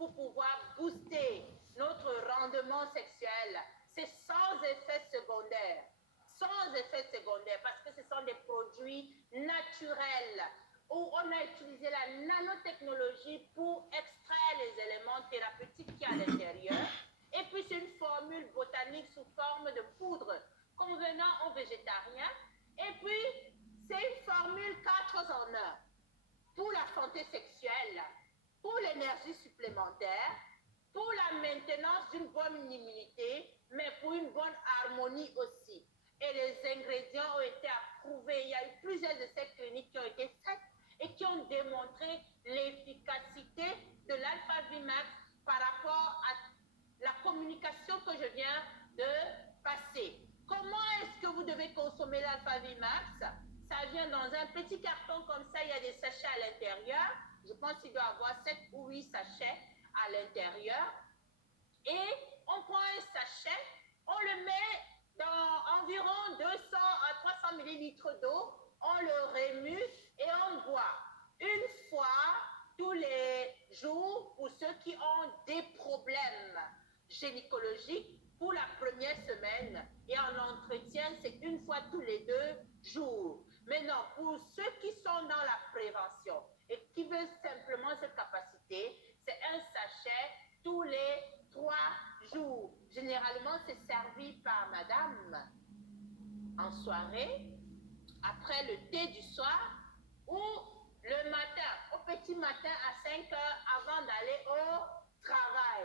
pour pouvoir booster notre rendement sexuel. C'est sans effet secondaire. Sans effet secondaire, parce que ce sont des produits naturels où on a utilisé la nanotechnologie pour extraire les éléments thérapeutiques qu'il y a à l'intérieur. Et puis, c'est une formule botanique sous forme de poudre convenant aux végétariens. Et puis, c'est une formule 4 en 1 pour la santé sexuelle, pour l'énergie supplémentaire, pour la maintenance d'une bonne immunité, mais pour une bonne harmonie aussi. Et les ingrédients ont été approuvés. Il y a eu plusieurs essais cliniques qui ont été faits et qui ont démontré l'efficacité de l'alpha-Vmax par rapport à la communication que je viens de passer. Comment est-ce que vous devez consommer l'alpha-Vmax? Ça vient dans un petit carton comme ça, il y a des sachets à l'intérieur. Je pense qu'il doit avoir 7 ou 8 sachets à l'intérieur. Et on prend un sachet, on le met dans environ 200 à 300 millilitres d'eau, on le remue et on boit une fois tous les jours pour ceux qui ont des problèmes gynécologiques pour la première semaine. Et en entretien, c'est une fois tous les 2 jours. Maintenant, pour ceux qui sont dans la prévention et qui veulent simplement cette capacité, c'est un sachet tous les 3 jours. Généralement, c'est servi par madame en soirée, après le thé du soir ou le matin, au petit matin à 5 heures avant d'aller au travail.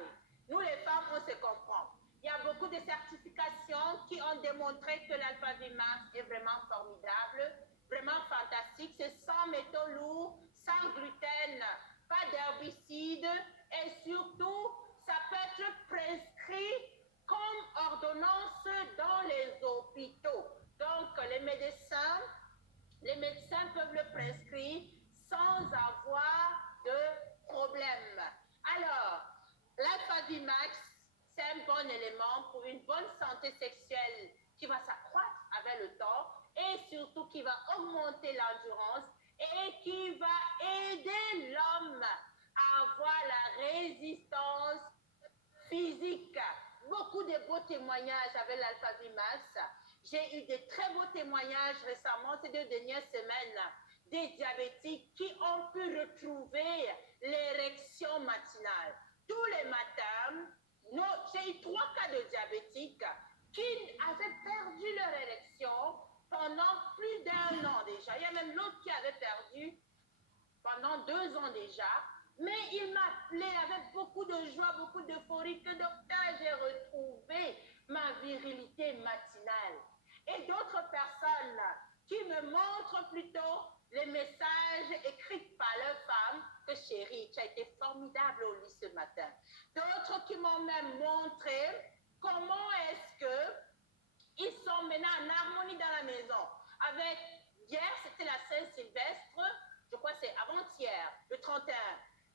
Nous, les femmes, on se comprend. Il y a beaucoup de certifications qui ont démontré que l'alpha-Vmax est vraiment formidable, vraiment fantastique. C'est sans métaux lourds, sans gluten, pas d'herbicides et surtout, ça peut être prescrit comme ordonnance dans les hôpitaux. Donc, les médecins peuvent le prescrire sans avoir de problème. Alors, l'alpha-Vmax, c'est un bon élément pour une bonne santé sexuelle qui va s'accroître avec le temps et surtout qui va augmenter l'endurance et qui va aider l'homme à avoir la résistance physique. Beaucoup de beaux témoignages avec l'alpha-Vmax. J'ai eu de très beaux témoignages récemment, ces 2 dernières semaines, des diabétiques qui ont pu retrouver l'érection matinale. Tous les matins, j'ai eu 3 cas de diabétiques qui avaient perdu leur érection pendant plus d'1 an déjà. Il y a même l'autre qui avait perdu pendant 2 ans déjà. Mais il m'appelait avec beaucoup de joie, beaucoup d'euphorie, que docteur, j'ai retrouvé ma virilité matinale. Et d'autres personnes qui me montrent plutôt les messages écrits par leurs femmes, que chérie, tu as été formidable au lit ce matin. D'autres qui m'ont même montré comment est-ce qu'ils sont maintenant en harmonie dans la maison. Avec, hier, c'était la Saint-Sylvestre, je crois que c'est avant-hier, le 31.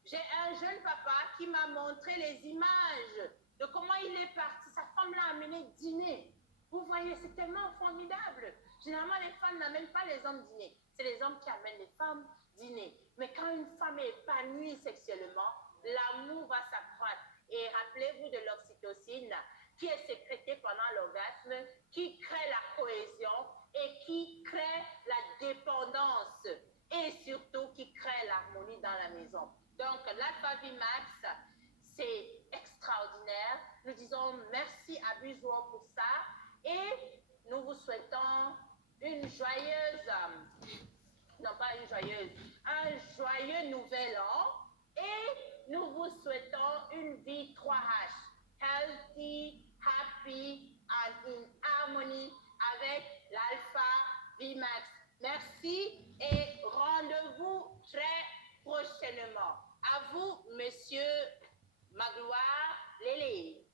J'ai un jeune papa qui m'a montré les images de comment il est parti. Sa femme l'a amené dîner. Vous voyez, c'est tellement formidable. Généralement, les femmes n'amènent pas les hommes dîner. C'est les hommes qui amènent les femmes dîner. Mais quand une femme est épanouie sexuellement, l'amour va s'accroître. Et rappelez-vous de l'oxytocine qui est sécrétée pendant l'orgasme, qui crée la cohésion et qui crée la dépendance et surtout qui crée l'harmonie dans la maison. Donc, l'alpha-Vmax, c'est extraordinaire. Nous disons merci à Buzois pour ça et nous vous souhaitons une joyeuse, non pas une joyeuse, un joyeux nouvel an et nous vous souhaitons une vie 3H, healthy, happy and in harmony avec l'alpha-Vmax. Merci et rendez-vous très prochainement. À vous, monsieur Magloire Lélé.